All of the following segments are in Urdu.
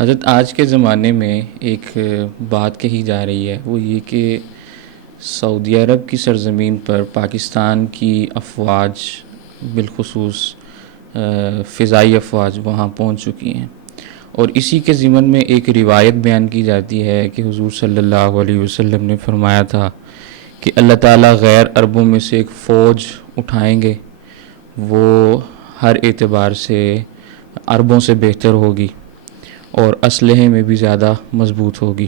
حضرت آج کے زمانے میں ایک بات کہی جا رہی ہے، وہ یہ کہ سعودی عرب کی سرزمین پر پاکستان کی افواج، بالخصوص فضائی افواج وہاں پہنچ چکی ہیں، اور اسی کے ضمن میں ایک روایت بیان کی جاتی ہے کہ حضور صلی اللہ علیہ وسلم نے فرمایا تھا کہ اللہ تعالیٰ غیر عربوں میں سے ایک فوج اٹھائیں گے، وہ ہر اعتبار سے عربوں سے بہتر ہوگی اور اسلحے میں بھی زیادہ مضبوط ہوگی۔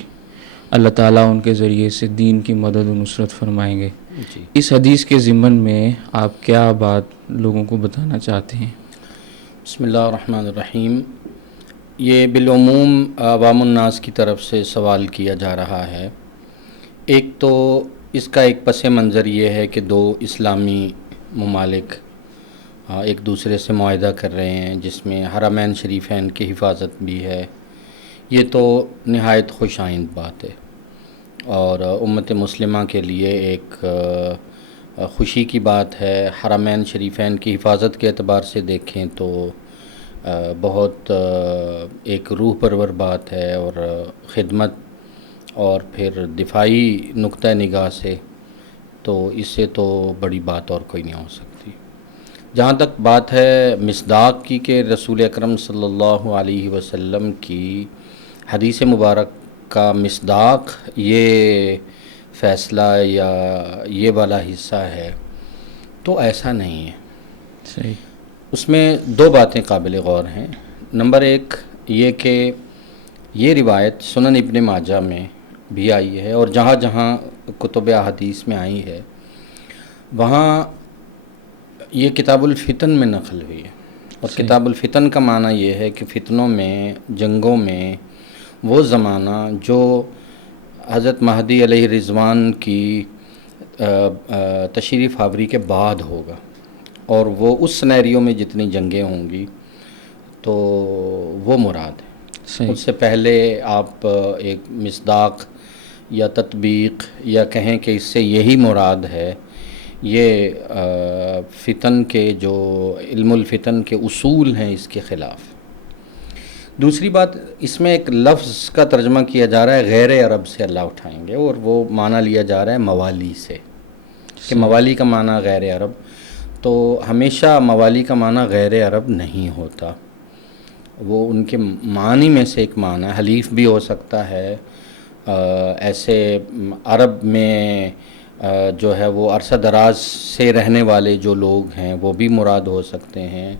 اللہ تعالیٰ ان کے ذریعے سے دین کی مدد و نصرت فرمائیں گے۔ جی، اس حدیث کے ضمن میں آپ کیا بات لوگوں کو بتانا چاہتے ہیں؟ بسم اللہ الرحمن الرحیم۔ یہ بالعموم عوام الناس کی طرف سے سوال کیا جا رہا ہے۔ ایک تو اس کا ایک پس منظر یہ ہے کہ دو اسلامی ممالک ایک دوسرے سے معاہدہ کر رہے ہیں، جس میں حرمین شریفین کی حفاظت بھی ہے۔ یہ تو نہایت خوش آئند بات ہے اور امت مسلمہ کے لیے ایک خوشی کی بات ہے۔ حرمین شریفین کی حفاظت کے اعتبار سے دیکھیں تو بہت ایک روح پرور بات ہے، اور خدمت اور پھر دفاعی نقطہ نگاہ سے تو اس سے تو بڑی بات اور کوئی نہیں ہو سکتی۔ جہاں تک بات ہے مصداق کی کہ رسول اکرم صلی اللہ علیہ وسلم کی حدیث مبارک کا مصداق یہ فیصلہ یا یہ والا حصہ ہے، تو ایسا نہیں ہے۔ صحیح۔ اس میں دو باتیں قابل غور ہیں۔ نمبر ایک یہ کہ یہ روایت سنن ابن ماجہ میں بھی آئی ہے، اور جہاں جہاں کتب احادیث میں آئی ہے وہاں یہ کتاب الفتن میں نقل ہوئی ہے۔ اور صحیح۔ کتاب الفتن کا معنی یہ ہے کہ فتنوں میں، جنگوں میں وہ زمانہ جو حضرت مہدی علیہ رضوان کی تشریف آوری کے بعد ہوگا، اور وہ اس سینیریو میں جتنی جنگیں ہوں گی تو وہ مراد ہے۔ صحیح۔ اس سے پہلے آپ ایک مصداق یا تطبیق یا کہیں کہ اس سے یہی مراد ہے، یہ فتن کے جو علم الفتن کے اصول ہیں اس کے خلاف۔ دوسری بات، اس میں ایک لفظ کا ترجمہ کیا جا رہا ہے غیر عرب سے اللہ اٹھائیں گے، اور وہ معنی لیا جا رہا ہے موالی سے، کہ موالی کا معنی غیر عرب۔ تو ہمیشہ موالی کا معنی غیر عرب نہیں ہوتا، وہ ان کے معنی میں سے ایک معنی ہے۔ حلیف بھی ہو سکتا ہے، ایسے عرب میں جو ہے وہ عرصہ دراز سے رہنے والے جو لوگ ہیں وہ بھی مراد ہو سکتے ہیں۔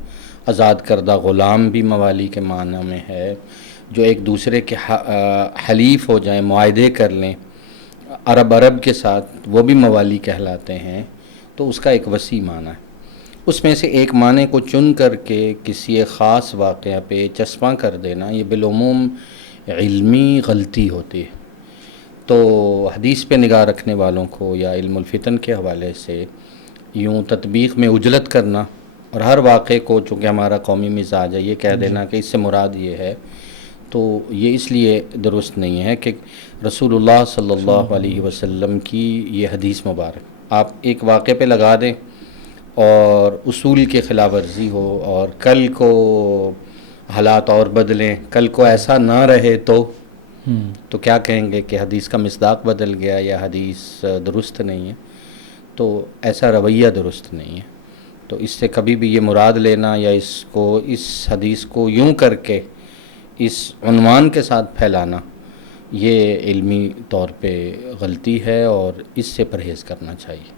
آزاد کردہ غلام بھی موالی کے معنی میں ہے، جو ایک دوسرے کے حلیف ہو جائیں، معاہدے کر لیں عرب کے ساتھ، وہ بھی موالی کہلاتے ہیں۔ تو اس کا ایک وسیع معنی ہے۔ اس میں سے ایک معنی کو چن کر کے کسی ایک خاص واقعہ پہ چسپاں کر دینا، یہ بالعموم علمی غلطی ہوتی ہے۔ تو حدیث پہ نگاہ رکھنے والوں کو یا علم الفتن کے حوالے سے یوں تطبیق میں عجلت کرنا، اور ہر واقعے کو، چونکہ ہمارا قومی مزاج ہے، یہ کہہ دینا کہ اس سے مراد یہ ہے، تو یہ اس لیے درست نہیں ہے کہ رسول اللہ صلی اللہ علیہ وسلم کی یہ حدیث مبارک آپ ایک واقعے پہ لگا دیں اور اصول کے خلاف ورزی ہو، اور کل کو حالات اور بدلیں، کل کو ایسا نہ رہے تو کیا کہیں گے کہ حدیث کا مصداق بدل گیا یا حدیث درست نہیں ہے۔ تو ایسا رویہ درست نہیں ہے۔ تو اس سے کبھی بھی یہ مراد لینا یا اس حدیث کو یوں کر کے اس عنوان کے ساتھ پھیلانا، یہ علمی طور پہ غلطی ہے، اور اس سے پرہیز کرنا چاہیے۔